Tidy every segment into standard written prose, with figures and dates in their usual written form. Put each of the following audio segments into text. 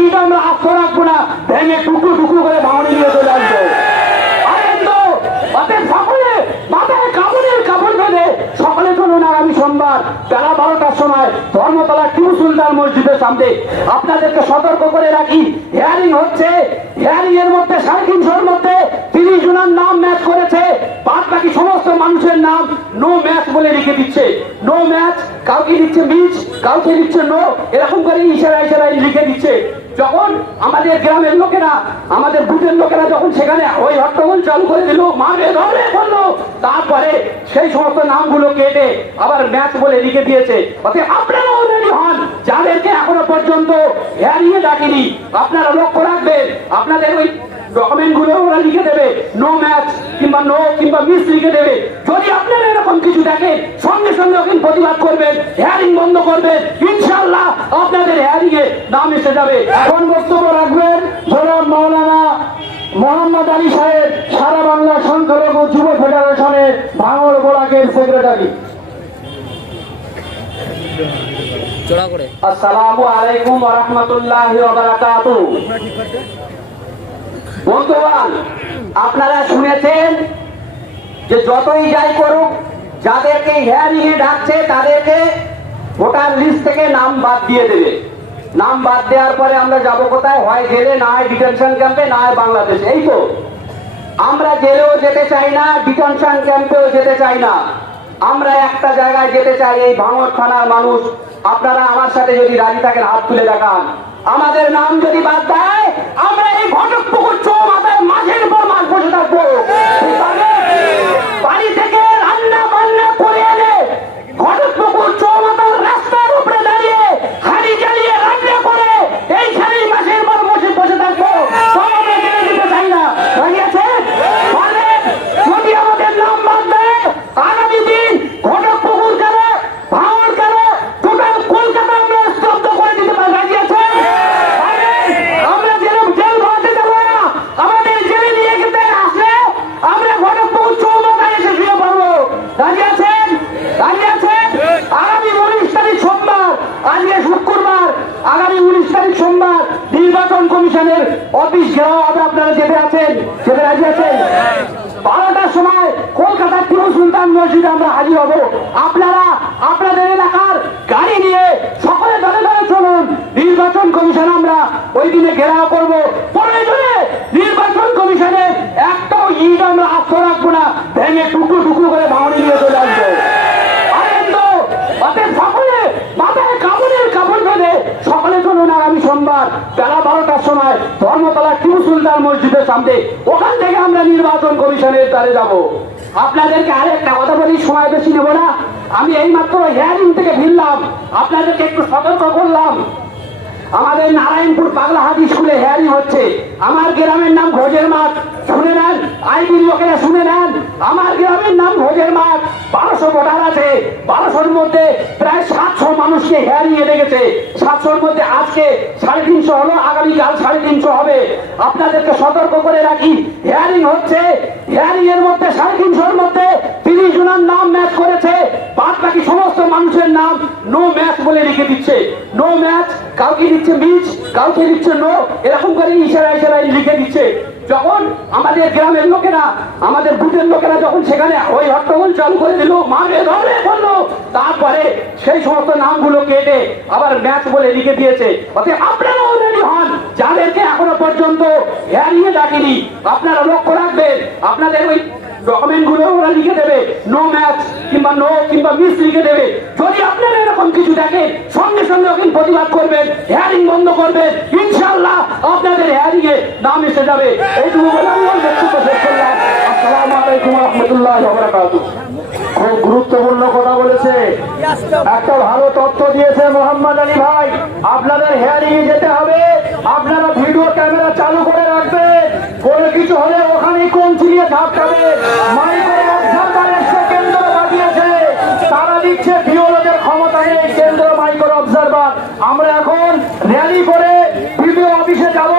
ইট আমরা আস্ত রাখবো না, ভেঙে টুকরো টুকরো করে ভাঙড়ি নিয়ে চলে আসবো। সকলে মাথায় কাপড়ের কাপড় বেঁধে সকলে চলুন আগামী সোমবার বেলা 12টার সময় ধর্মতলা টিপু সুলতান মসজিদের সামনে। আপনাদেরকে সতর্ক করে রাখি, হিয়ারিং হচ্ছে। হিয়ারিং এর মধ্যে 350-র মধ্যে 30 জনের নাম ম্যাচ করেছে, বাদ বাকি সমস্ত মানুষের নাম নো ম্যাচ বলে লিখে দিচ্ছে। নো ম্যাচ, কাউকে দিচ্ছে মিচ, কাউকে দিচ্ছে নো, এরকম করে ইশারা ইশারায় লিখে দিচ্ছে। যখন আমাদের গ্রামের লোকেরা, আমাদের বুথের লোকেরা যখন সেখানে ওই হট্টগোল চালু করে দিল, মারে ধরে করলো, তারপরে সেই সমস্ত নামগুলো কেটে আবার ম্যাচ বলে লিখে দিয়েছে। অতএব আপনারাও রেডি হন, যাদেরকে এখনো পর্যন্ত হারিয়ে ডাকিনি আপনারা লক্ষ্য রাখবেন, আপনাদের ওই ডকুমেন্ট গুলো ওরা লিখে দেবে নো ম্যাচ কিংবা নো কিংবা মিস লিখে দেবে। যদি আপনারা এরকম কিছু দেখেন সঙ্গে সঙ্গে ওখানে প্রতিবাদ করবেন, হেয়ারিং বন্ধ করবেন, ইনশাআল্লাহ আপনাদের হেয়ারিং এ নাম এসে যাবে। এখন বক্তব্য রাখবেন জনাব মাওলানা মোহাম্মদ আলী সাহেব, সারা বাংলা সংখ্যালঘু যুব ফেডারেশনের ভাঙড় ব্লকের সেক্রেটারি। আসসালামু আলাইকুম ওয়া রাহমাতুল্লাহি ওয়া বারাকাতুহু। বন্ধুগণ, আপনারা শুনেছেন যে যতই যাই করুক, যাদেরকে হিয়ারিং এ ডাকছে তাদেরকে ভোটার লিস্ট থেকে নাম বাদ দিয়ে দেবে। নাম বাদ দেওয়ার পরে আমরা যাব কোথায়? হয় জেলে, না হয় ডিটেনশন ক্যাম্পে, না হয় বাংলাদেশে। এই তো, আমরা জেলেও যেতে চাই না, ডিটেনশন ক্যাম্পেও যেতে চাই না, আমরা একটা জায়গায় যেতে চাই, এই ভাঙড় থানার মানুষ। আপনারা আমার সাথে যদি রাজি থাকেন হাত তুলে দেখান। আমাদের নাম যদি বাদ দেয়, আমরা এই ঘটকপুকুর চৌমাথায় মাঝের পর মাস বসে থাকবো। বাড়ি থেকে রান্না বান্না করে এনে ঘটকপুকুর চৌমাথার রাস্তার উপরে দাঁড়িয়ে হাড়ি জ্বালিয়ে রান্না করে এইখানেই মাসের পর বসে বসে থাকবো। আমরা জেনে দিতে চাই না। রাজি আছে? যদি আমাদের নাম বাদ দেয়, আগামী দিন ঘটকপুকুর কেন, ভাঙড় কেন, টোটাল কলকাতা আমরা স্তব্ধ করে দিতে পারি। রাজি আছে? আমরা জেল ভাতে যাবো না, আমাদের জেলে নিয়ে গেতে আসলে আমরা ঘটকপুকুর চৌমাথায় এসে শুয়ে পড়বো। রাজি আছেন? রাজি আছেন? আগামী 19 তারিখ সোমবার, আজকে শুক্রবার, আগামী 19 তারিখ সোমবার নির্বাচন কমিশনের অফিস ঘেরাও হবে। আপনারা যেতে আছেন? যেতে রাজি আছেন? 12টার সময় কলকাতার টিপু সুলতান মসজিদে আমরা হাজির হব। আপনারা আপনাদের এলাকার গাড়ি নিয়ে সকলে দলে দলে চলুন। নির্বাচন কমিশন আমরা ওই দিনে ঘেরাও করব। প্রয়োজনে নির্বাচন কমিশনের একটাও ইট আমরা আস্ত রাখবো না, ভেঙে টুকরো টুকরো করে ভাঙড়ি নিয়ে চলে আসবো। সকলে মাথায় কাপড়ের কাপড় বেঁধে সকলে চলুন আগামী সোমবার বেলা 12টার সময় ধর্মতলা টিপু সুলতান মসজিদের সামনে। ওখান থেকে আমরা নির্বাচন কমিশনের দ্বারে যাব। আপনাদেরকে আরেকটা কথা বলি, সময় বেশি নেব না। আমি এইমাত্র হিয়ারিং থেকে ফিরলাম, আপনাদেরকে একটু সতর্ক করলাম। আমাদের নারায়ণপুর পাগলাহাটি স্কুলে হিয়ারিং হচ্ছে। আমার গ্রামের নাম ঘোষের মাঠ, শুনে নেন, আইবির লোকেরা শুনে নেন। আমার গ্রামের নাম ঘোষের মাঠ, 1200 ভোটার আছে। 1200-র মধ্যে প্রায় 700 মানুষকে হিয়ারিং এ ডেকেছে। 700-র মধ্যে আজকে 350 হলো, আগামীকাল 350 হবে। আপনাদেরকে সতর্ক করে রাখি, হিয়ারিং হচ্ছে। হিয়ারিং এর মধ্যে 350-র মধ্যে 30 জনের নাম ম্যাচ করেছে, বাদ বাকি সমস্ত মানুষের নাম নো ম্যাচ বলে লিখে দিচ্ছে। নো ম্যাচ, কাউকে দিচ্ছে মিচ, কাউকে দিচ্ছে নো, এরকম করে ইশারা ইশারায় লিখে দিচ্ছে। যখন আমাদের গ্রামের লোকেরা, আমাদের বুথের লোকেরা যখন সেখানে ওই হট্টগোল চালু করে দিল, মারে ধরে করলো, তারপরে সেই সমস্ত নামগুলো কেটে আবার ম্যাচ বলে লিখে দিয়েছে। অতএব আপনারাও রেডি হন, যাদেরকে এখনো পর্যন্ত হারিয়ে ডাকিনি আপনারা লক্ষ্য রাখবেন, আপনাদের ওই ডকুমেন্ট গুলো ওরা লিখে দেবে নো ম্যাচ কিংবা নো কিংবা মিস লিখে দেবে। যদি আপনারা এরকম কিছু দেখেন সঙ্গে সঙ্গে ওখানে প্রতিবাদ করবেন, হেয়ারিং বন্ধ করবেন, ইনশাআল্লাহ আপনাদের হেয়ারিং এ নাম এসে যাবে। এইটুকু বলে আমি বক্তব্য শেষ করলাম। আসসালামু আলাইকুম ওয়া রাহমাতুল্লাহি ওয়া বারাকাতুহু। খুব গুরুত্বপূর্ণ কথা বলেছে, একটা ভালো তথ্য দিয়েছে মোহাম্মদ আলী ভাই। আপনাদের হিয়ারিং এ যেতে হবে, আপনারা ভিডিও ক্যামেরা চালু করে রাখবেন, কোনো কিছু হলে ওখানে কোন চিলিয়ে ধাপটাবে। মাইক্রো অবজারভার এসে কেন্দ্র পাঠিয়েছে, তারা দিচ্ছে বিওলোদের ক্ষমতা নেই, কেন্দ্র মাইক্রো অবজারভার। আমরা এখন র্যালি করে ভিডিও অফিসে যাব,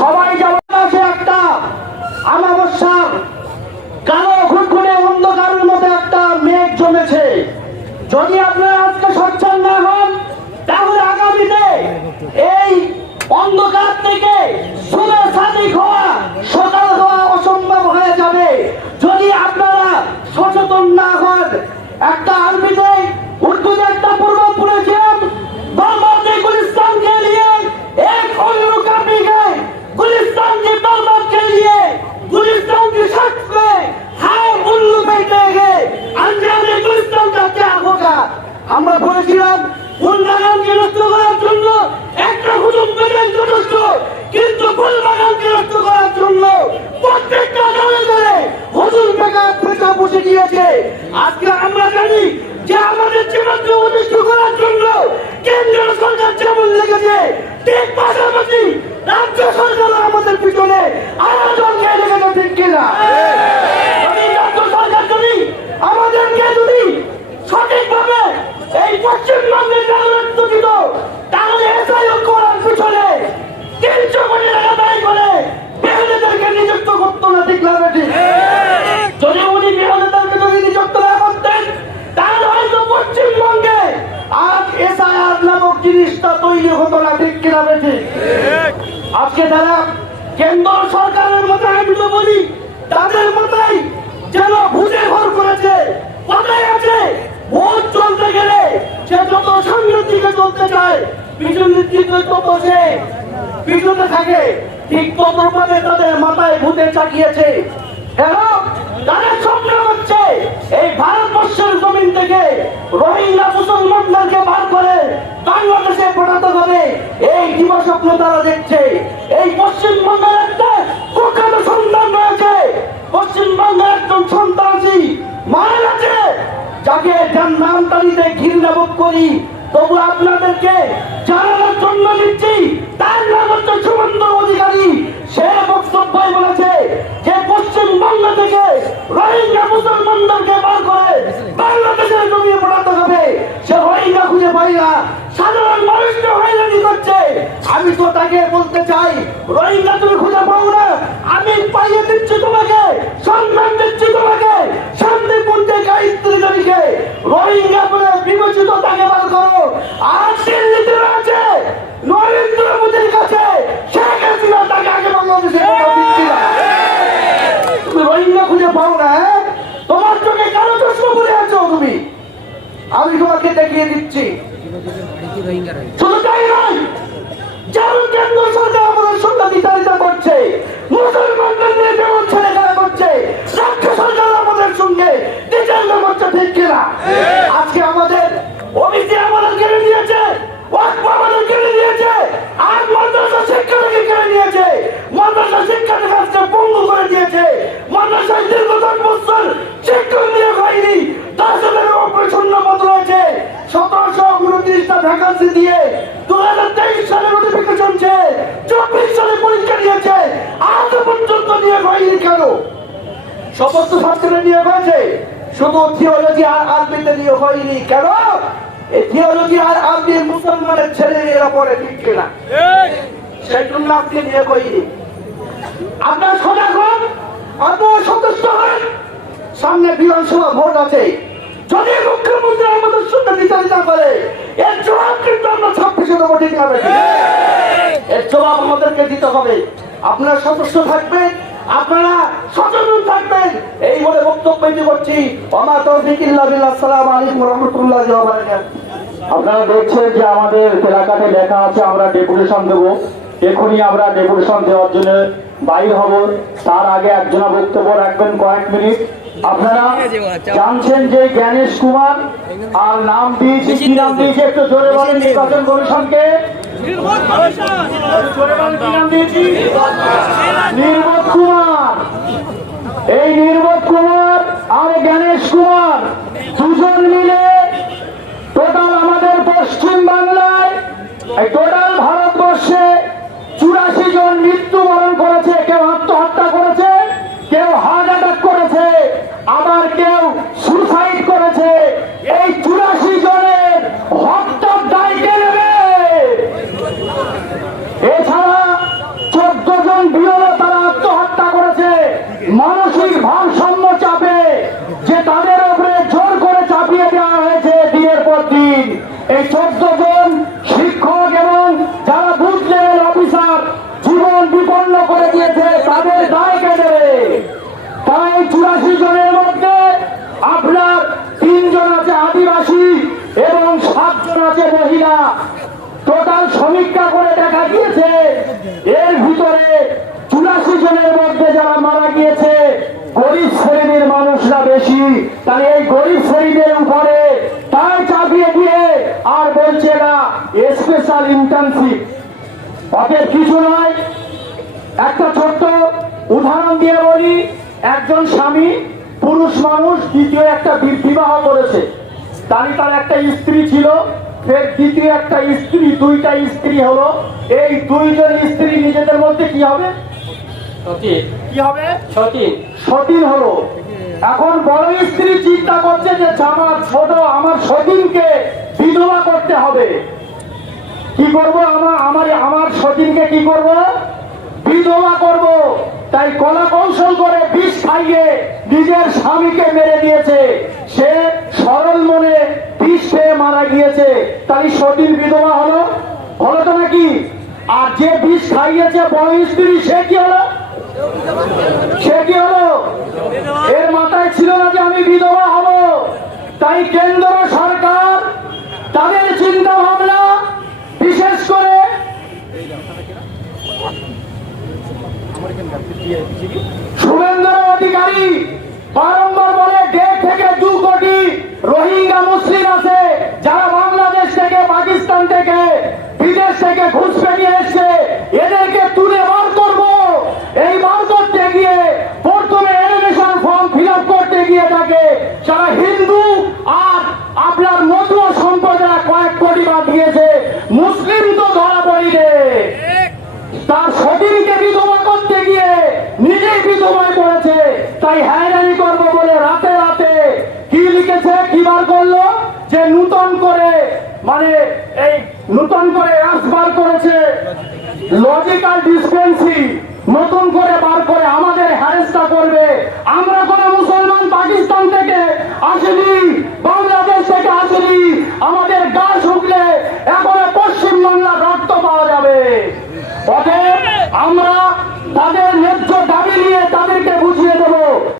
সবাই যাব। আছে একটা আমাবস্যা, কালো ঘুটঘুটে অন্ধকারের মধ্যে একটা মেঘ জমেছে। যদি আপনারা আজকে সচ্ছল না হন, তাহলে আগামীতে এই অন্ধকার ঠিক পাশাপাশি রাজ্য সরকার আমাদের পিছনে আয়োজন খেয়ে রেখেছে, ঠিক কিনা? রাজ্য সরকার যদি আমাদেরকে যদি সঠিকভাবে এই পশ্চিমবঙ্গের জনগণ দিত, তাহলে এসআইও করার পিছনে 300 কোটি টাকা ব্যয় করে বেহুদেরকে নিযুক্ত করতো না, ঠিক না? ঠিক। যদি উনি বেহুদেরকে যদি নিযুক্ত না করতেন, তাহলে হয়তো পশ্চিমবঙ্গে আজ এসআইআর নামক জিনিসটা তৈরি হতো না, ঠিক কিনা? ঠিক। আজকে যারা কেন্দ্র সরকারের মতো আমি তো বলি, তাদের মতোই যেন ভূতে ঘর করেছে। কথায় আছে, ভোট চলতে গেলে সে যত সামনের দিকে চলতে চায়, পিছনের দিকে তত সে পিছনে থাকে, ঠিক ততভাবে তাদের মাথায় ভূতে চাকিয়েছে। তাদের স্বপ্ন হচ্ছে এই ভারতবর্ষের জমিন থেকে রোহিঙ্গা মুসলমানদেরকে বার করে বাংলাদেশে পাঠাতে হবে, এই দিবাস্বপ্ন তারা দেখছে। এই পশ্চিমবঙ্গের একটা কুখ্যাত সন্তান রয়েছে, পশ্চিমবঙ্গের একজন সন্ত্রাসী মারা গেছে, যাকে যার নামটা নিতে ঘৃণা বোধ করি, তবু আপনাদেরকে জানানোর জন্য দিচ্ছি। তার নাম হচ্ছে শুভেন্দু অধিকারী। সে বক্তব্যই বলেছে যে পশ্চিমবঙ্গ থেকে রোহিঙ্গা মুসলমানদেরকে বার করে বাংলাদেশের জমিয়ে পড়াতে হবে। সে রোহিঙ্গা খুঁজে পাই না, সাধারণ মানুষকে হয়রানি করছে। আমি তো তাকে বলতে চাই, রোহিঙ্গা তুমি খুঁজে পাও না, আমি পাইয়ে দিচ্ছি তোমাকে, সম্মান দিচ্ছি তোমাকে। শান্তিপুঞ্জে গায়ত্রীদেরকে রোহিঙ্গা বলে বিবেচিত তাকে বার করো। আর দিল্লিতে রয়েছে নরেন্দ্র মোদীর কাছে, শেখ হাসিনা তাকে আগে বাংলাদেশে দিচ্ছি না। তুমি রোহিঙ্গা খুঁজে পাও না, তোমার চোখে কালো চশমা পরে আছো তুমি, আমি তোমাকে দেখিয়ে দিচ্ছি। শুধু তাই নয়, যেমন কেন্দ্র সরকার আমাদের সঙ্গে দ্বিচারিতা করছে, মুসলমানদের নিয়ে যেমন ছেলেখেলা করছে, রাজ্য সরকার আমাদের সঙ্গে দ্বিচারিতা করছে, ঠিক কিনা? আজকে আমাদের ওবিসি আমাদের কেড়ে নিয়েছে, ওয়াকফ আমাদের কেড়ে নিয়েছে, আর মাদ্রাসা শিক্ষাটাকে কেড়ে নিয়েছে, মাদ্রাসা শিক্ষার কাজকে পঙ্গু করে দিয়েছে। মাদ্রাসায় দীর্ঘ 10 বছর শিক্ষক নিয়োগ হয়নি, 10,000-এর উপরে শূন্যপদ রয়েছে, 1729টা ভ্যাকান্সি দিয়ে 2023 সালে নোটিফিকেশন ছে, 24 সালে পরীক্ষা নিয়েছে, আজ পর্যন্ত নিয়োগ হয়নি। কেন? সমস্ত ছাত্ররা নিয়োগ হয়েছে, শুধু থিওলজি আর আরবিতে নিয়োগ হয়নি। কেন? এই থিওলজি আর আরবি মুসলমানের ছেলেমেয়েরা পড়ে, ঠিক কিনা? সেই জন্য আপনি নিয়োগ হয়নি। আপনার সজাগ হন, আপনার সচেষ্ট হন। সামনে বিধানসভা ভোট আছে, যদি মুখ্যমন্ত্রী আমাদের সঙ্গে বিচারিতা করে, এর জবাব কিন্তু আমরা 26-এ দেবো, ঠিক না? এর জবাব আমাদেরকে দিতে হবে। আপনারা সচেষ্ট থাকবেন, আপনারা সচেতন থাকবেন, এই বলে বক্তব্য করছি। ওমা তৌফিক ইল্লা বিল্লাহ। আসসালামু আলাইকুম ওয়া রাহমাতুল্লাহি ওয়া বারাকাতুহু। আপনারা দেখছেন যে আমাদের প্লাকার্ডে লেখা আছে আমরা ডেপুটেশন দেবো। এখনই আমরা ডেপুটেশন দেওয়ার জন্য বাইর হব। তার আগে একজনা বক্তব্য রাখবেন কয়েক মিনিট। আপনারা জানছেন যে জ্ঞানেশ কুমার আর নাম দিয়েছি, কি নাম দিয়েছি একটু জোরে বলেন নির্বাচন কমিশনকে। নির্বোধ কুমার। এই নির্বোধ কুমার আর জ্ঞানেশ কুমার দুজন মিলে টোটাল আমাদের পশ্চিম বাংলায়, টোটাল ভারতবর্ষে 84 জন মৃত্যুবরণ করেছে। কেউ আত্মহত্যা করেছে, কেউ হার্ট অ্যাটাক করেছে, আবার কেউ সুসাইড করেছে। এই 84 জনের হত্যার দায় কে নেবে? এছাড়া 14 জন বিরোধী তারা আত্মহত্যা করেছে মানসিক ভারসাম্য চাপে, যে তাদের উপরে জোর করে চাপিয়ে দেওয়া হয়েছে দিনের পর দিন। এই 14 জন শিক্ষক এবং যারা বুথ লেভেল অফিসার জীবন বিপন্ন করে দিয়েছে, তাদের দায় কে দেবে? তাই 84 জনের মধ্যে আপনার 3 জন আছে আদিবাসী এবং 7 জন আছে মহিলা। টোটাল সমীক্ষা করে দেখা গিয়েছে এর ভিতরে 84 জনের মধ্যে যারা মারা গিয়েছে গরিব শ্রেণীর মানুষরা বেশি। তাহলে এই গরিব শ্রেণীদের উপরে তাই চাপিয়ে দিয়ে আর বলছে না স্পেশাল ইন্টার্নশিপ। অতএব কিছু নয়, একটা ছোট্ট উদাহরণ দিয়ে বলি। একজন স্বামী পুরুষ মানুষ দ্বিতীয় একটা বিবাহ করেছে, তার একটা স্ত্রী ছিল, ফের দ্বিতীয় একটা স্ত্রী, দুইটা স্ত্রী হলো। এই দুইজন স্ত্রী নিজেদের মধ্যে কি হবে? কি হবে? সতীন হলো। এখন বড় স্ত্রী চিন্তা করছে যে আমার ছোট, আমার সতীনকে বিধবা করতে হবে। কি করব? আমার সতীনকে কি করব? বিধবা করব। তাই কলা কৌশল করে বিষ খাইয়ে নিজের স্বামীকে মেরে দিয়েছে। সে সরল মনে বিষ খেয়ে মারা গিয়েছে। তাই সতীন বিধবা হলো, হলো তো নাকি? আর যে বিষ খাইয়েছে বড় স্ত্রী, সে কি হলো? সে কি হলো? এর মাথায় ছিল না যে আমি বিধবা হব। তাই কেন্দ্র সরকার তাদের চিন্তা ভাবনা, বিশেষ করে শুভেন্দু অধিকারী বারংবার বলে 1.5 থেকে 2 কোটি রোহিঙ্গা মুসলিম আছে, যারা বাংলাদেশ থেকে, পাকিস্তান থেকে, বিদেশ থেকে ঘুষ পেরিয়ে এসছে, এদেরকে তুলে বার করব। এই বার করতে গিয়ে প্রথমে এলিগেশন ফর্ম ফিল আপ করতে গিয়ে থাকে যারা হিন্দু আর আপনার মতুয়া সম্প্রদায় কয়েক কোটি বাদ দিয়েছে, মুসলিম তো ধরা পড়িবে। তার সতীনকে বিধবা করতে গিয়ে নিজেই বিধবায় পড়েছে। তাই হয়রানি করবো বলে রাতে রাতে কি লিখেছে, কি বার করলো, যে নূতন করে, মানে এই নূতন করে বার করেছে লজিক্যাল